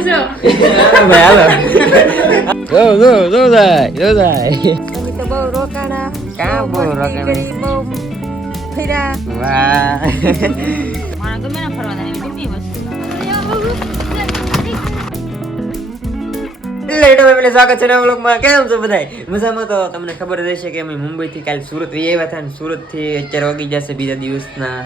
હાલો ભાઈ હાલો જો જો જો જાય જો જાય તો બહુ રોકાણા. કાં બહુ રોકાણા? બહુ ફર્યા વાહ. મારા ગમે ના ફરવા જાય એવી લેટો ફેમિલી સ્વાગત છે નવા વ્લોગમાં. કેમ છો બધાય? મજામાં તો તમને ખબર રહેશે હશે કે અમે મુંબઈથી કાલે સુરત વી આવ્યા હતા અને સુરતથી અત્યારે વાગી જશે બીજા દિવસના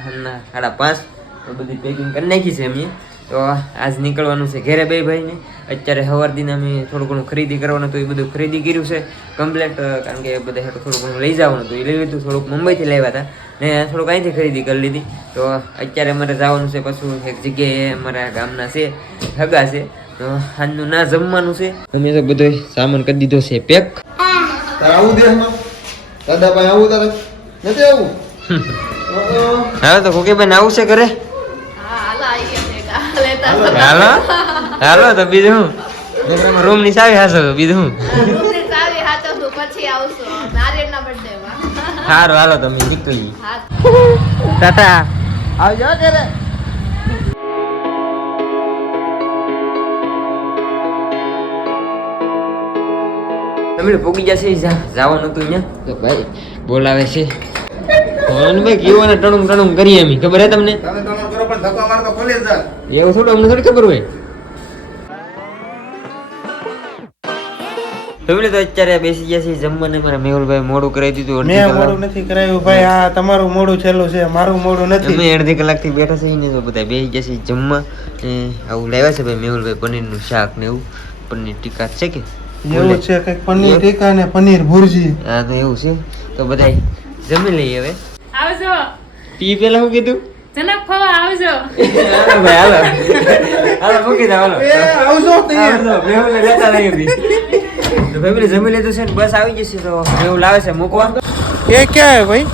સાડા પાંચ. તો બધી પેકિંગ કરી નાખી છે અમે તો આજ નીકળવાનું છે ઘેરે બે ભાઈને. અત્યારે સવાર દિન અમે થોડું ઘણું ખરીદી કરવાનું હતું એ બધું ખરીદી કર્યું છે. કમ્પ્લેટ કારણ કે બધા થોડું ઘણું લઈ જવાનું હતું. એ લઈ લીધું થોડુંક મુંબઈથી લાવ્યા હતા. ને થોડુંક અહીંથી ખરીદી કરી લીધી. તો અત્યારે અમારે જવાનું છે પાછું એક જગ્યાએ અમારા ગામના છે હગા છે. તો આજનું ના જમવાનું છે. અમે તો બધો સામાન કરી દીધો છે પેક. આવું દેશમાં દાદા ભાઈ આવું તારે? નથી આવું? હવે તો કોકે કોકીબેન આવું છે ઘરે? હાલો. હાલો. તો બીજું હું? રૂમની ચાવી હાસો તો બીજું હું? સારું હાલો તમે નીકળી. ટાટા. આવજો ઘરે તમે પોગી જશે જવાનું હતું અહીંયા? તો ભાઈ બોલાવે છે. ભાઈ કેવું ને ટણું ટણું કરીએ અમે. ખબર હે તમને? તમે તમારું કરો પણ ધક્કો મારો તો ખોલી જાય એવું થોડું અમને થોડી ખબર હોય. તો અત્યારે બેસી ગયા છે જમવાને. મારા મેહુલભાઈ મોડું કરાવી દીધું મેં મોડું નથી કરાવ્યું ભાઈ આ તમારું મોડું છેલ્લું છે મારું મોડું નથી. અમે અડધી કલાકથી બેઠા છીએ ને તો બધા બેસી ગયા છે જમવા. આવું લાવ્યા છે ભાઈ મેહુલભાઈ પનીરનું શાક ને એવું. પનીર ટીકા છે કે? એવું છે કંઈક પનીર ટીકા ને પનીર ભુરજી. હા તો એવું છે. તો બધા જમી લઈએ હવે. આવજો. પી પેલા શું કીધું? જનક ફવા આવજો. હાલો ભાઈ હાલો. હાલો મૂકી દો હાલો. આવજો તે. આવજો, મેહુલને લેતા લઈ આવી. તો ફેમિલી જમી લીધું છે ને બસ આવી જશે તો મેહુલ લાવે છે મૂકવા. એ ક્યાં હે ભાઈ?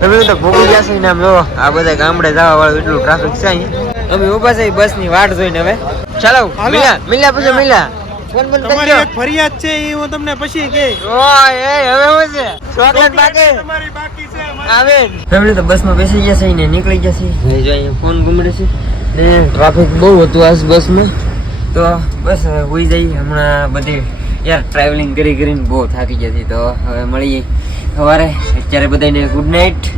તમે તો જશે ને આમ જો આ બધા ગામડે જવા વાળું એટલું ટ્રાફિક છે અહીં. અમે ઊભા છે બસની વાટ જોઈને હવે. ચાલો મિલ્યા મિલા મિલા પછી મિલા. ફોન બંધ તમારી એક ફરિયાદ છે એ હું તમને પછી કે ઓય એ હવે શું છે. ચોકલેટ બાકી. તમારી બાકી છે આવે. ફેમિલી તો બસમાં બેસી ગયા છે ને નીકળી ગયા છે. ભાઈ જો ફોન ગુમડે છે. ને ટ્રાફિક બહુ હતું આજ બસમાં તો બસ હવે હોઈ જઈએ. હમણાં બધી યાર ટ્રાવેલિંગ કરી કરીને બહુ થાકી ગયા છે તો હવે મળીએ. સવારે. અત્યારે બધાને ગુડ નાઇટ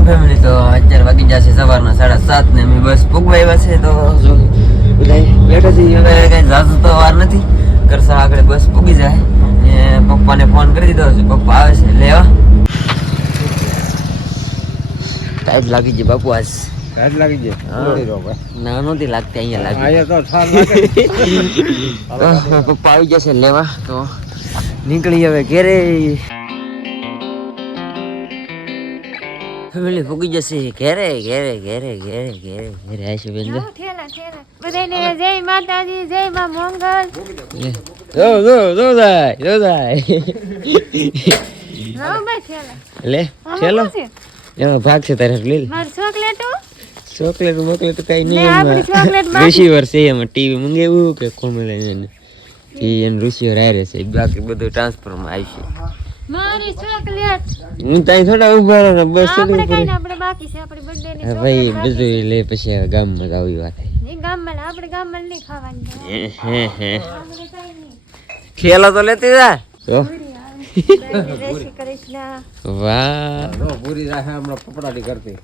મોર્નિંગ ફેમિલી તો અત્યારે વાગી જશે સવારના સાડા સાત ને અમે બસ પૂગવા આવ્યા છે તો બેઠા છીએ હવે કઈ જાજુ તો વાર નથી. કરશા આગળ બસ પૂગી જાય. ને પપ્પાને ફોન કરી દીધો છે પપ્પા આવે છે લેવા ટાઈપ લાગી ગઈ બાપુ આજ. લાગી જાય ના નહોતી લાગતી અહીંયા લાગી. પપ્પા આવી જશે લેવા તો નીકળી હવે ઘેરે. ફેમિલી ફૂગી જશે. ઘેરે ઘેરે ઘેરે ઘેરે ઘેરે ઘેરે આવીશું બેન જો. થેલા થેલા. બધાને જય માતાજી જય માં મંગલ. લે. જો જો જો જાય જો જાય લાવ ભાઈ થેલા. લે ચલો એમાં ભાગ છે તારે લે. મારું ચોકલેટ? મોકલેટ કઈ નહીં રિસીવર છે એમાં ટીવી મંગાવ્યું કે કોમલ એને. એ એનું રિસીવર છે બાકી બધું ટ્રાન્સફરમાં આવશે ચોકલેટ હું ત્યાં થોડા ઊભા રહે બસ આપણે કઈ ને આપણે બાકી છે આપણી બર્થડે ની ભાઈ બધું લે પછી હવે ગામમાં આવી વાત. એ ગામમાં લે, આપણે ગામમાં નહીં ખાવાની હે હે હે. આપણે કઈ નહીં. ખેલો તો લેતી જા. તો જય શ્રી પૂરી રાખે હમણાં પપડાટી કરતી.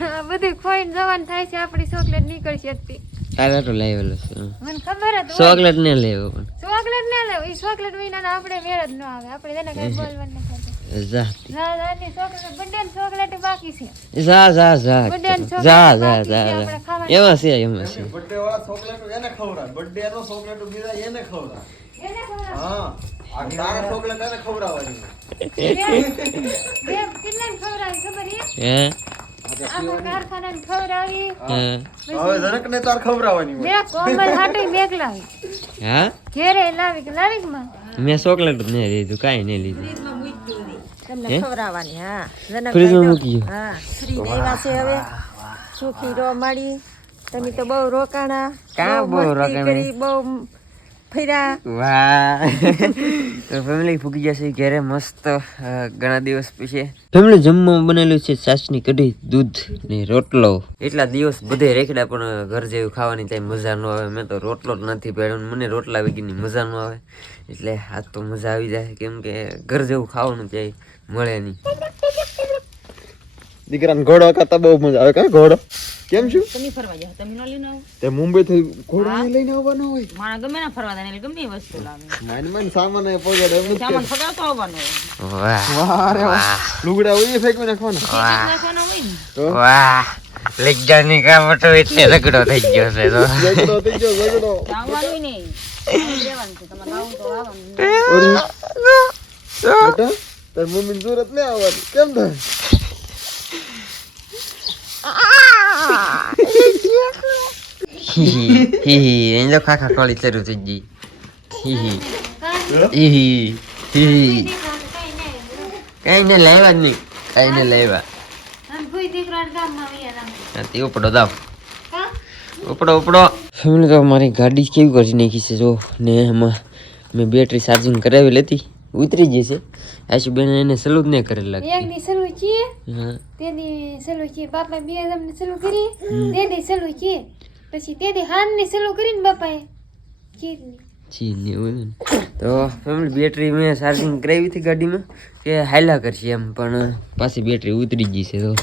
હા બધું ખોઈને જવાનું થાય છે આપણી ચોકલેટ નીકળી શકતી તારા તો લાવેલો છે. મને ખબર જ ચોકલેટ ને લેવો પણ. ચોકલેટ ને લેવું એ ચોકલેટ વિના આપણે મેળ જ ન આવે. આપણે તેને કઈ બોલવાનું નથી. જા. ચોકલેટ બાકી છે. જા જા જા. જા. એમાં છે એમાં છે. બર્થડે વાળા ચોકલેટો એને ખવડાવે. બર્થડે નો ચોકલેટો બીજા એને ખવડાવે. એને ખવડાવો. હા. આ તારા ચોકલેટ એને ખવડાવવાની બે- ખબર છે? મેં? ચોકલેટ નહીં લીધું કાંઈ નહીં લીધું. તમને હે? ખવડાવવાની હા. જનક ફ્રીજમાં મૂકી હા શ્રી દેવા છે હવે. સુખી રો માડી તમે તો બહુ રોકાણા કા બહુ રોકાણા? બહુ ફર્યા. વાહ. તો ફેમિલી ફૂકી જશે ઘરે મસ્ત ઘણા દિવસ પછી. ફેમિલી જમવામાં બનેલું છે સાસની કઢી દૂધ ને રોટલો. એટલા દિવસ બધે રેખડા પણ ઘર જેવું ખાવાની ત્યાં મજા ન આવે. મેં તો રોટલો જ નથી પહેર્યો મને રોટલા વગરની મજા ન આવે. એટલે આજ તો મજા આવી જાય. કેમ કે ઘર જેવું ખાવાનું ત્યાં મળે નહીં. દીકરાને ઘોડો ખાતા બહુ મજા આવે. કા ઘોડો? કેમ છું તમે ફરવા જાવ તમે ન લઈને આવો. તે મુંબઈ થી ઘોડો લઈને આવવાનો હોય. મારા ગમે ના ફરવા દે એટલે ગમે વસ્તુ લાવે. માન માન સામાન એ પોગે દે સામાન ફગાવતો આવવાનો વાહ. વાહ રે વાહ. લુગડા હોય એ ફેંકવી નાખવાના? વાહ નાખવાનો હોય વાહ. લગ્જાની કામટો એટલે રગડો થઈ ગયો છે તો. ઝઘડો થઈ ગયો લગડો. આવવાનું નહીં. રહેવાનું છે. તમારે આવું તો આવવાનું તાર મમ્મી સુરત ને આવવાની. કેમ થાય? હી હી હી એની તો ખાખા ખોલી શરૂ થઈ ગઈ હી હી હી હી હી કઈ જ નહીં કઈ ને હા, તે ઉપડો દાવ ઉપડો ઉપડો ફેમિલી તો મારી ગાડી કેવી કરી નાખી છે જો. ને એમાં મેં બેટરી ચાર્જિંગ કરાવી લેતી. ઉતરી જશે છે. આશુબેન એને સલું જ નહીં લાગે એક ની દી છે? છીએ હા. તે દી સલું છીએ બાપા બે તમને સલુ કરી. તે સલુ સલું છીએ પછી તે દી હાન ને સલું કરીને બાપાએ કીધું જી ને એવું ને. તો ફેમિલી બેટરી મેં ચાર્જિંગ કરાવી હતી ગાડીમાં. કે હાલ્યા કરશે એમ પણ પાછી બેટરી ઉતરી ગઈ છે તો.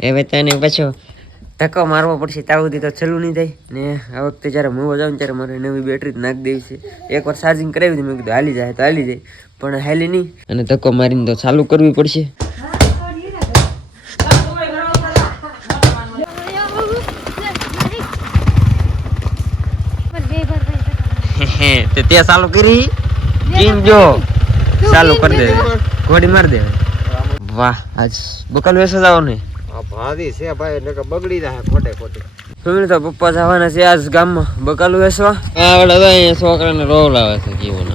એ બધાને પાછો ધક્કો મારવો પડશે ત્યાં સુધી તો છેલ્લું નહીં થાય. ને આ વખતે જ્યારે મૂવો જાઉં ત્યારે મારે નવી બેટરી જ નાખી દેવી છે. એકવાર ચાર્જિંગ કરાવી મેં કીધું હાલી જાય તો હાલી જાય. પણ હાલી નહીં. અને ધક્કો મારીને તો ચાલુ કરવી પડશે. તે તે ચાલુ કરી. કેમ જો? ચાલુ કરી દે. ઘોડી મારી દે. વાહ આજ બકાલ વેસો જાવ ને? ભાદી છે ભાઈ નકર બગડી જાય ખોટે ખોટે. ફેમિલી તો પપ્પા જવાના છે આજ ગામમાં. બકાલું વેસવા આવડે તો અહીંયા છોકરાને રોવ લાવે છે કેવું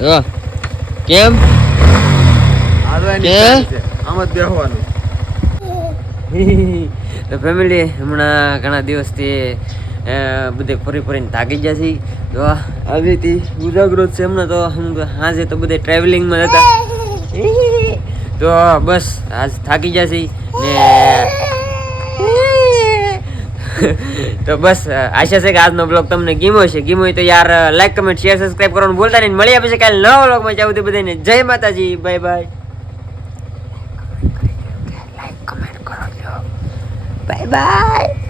જો કેમ? આમ જ બેહવાનું. તો ફેમિલી હમણાં ઘણા દિવસથી બધે ફરી ફરીને થાકી ગયા છે. તો આવી હતી ઉજાગૃત છે હમણાં તો. હું તો તો બધે ટ્રાવેલિંગમાં હતા. તો બસ આજ થાકી ગયા છે. તો બસ, આશા છે કે આજનો બ્લોગ તમને ગીમો છે. ગીમો તો યાર લાઈક કમેન્ટ શેર સબસ્ક્રાઈબ કરવાનું ભૂલતા નહીં. મળ્યા પછી કાલે નવા બ્લોગમાં જાવ બધાને જય માતાજી. Bye bye bye bye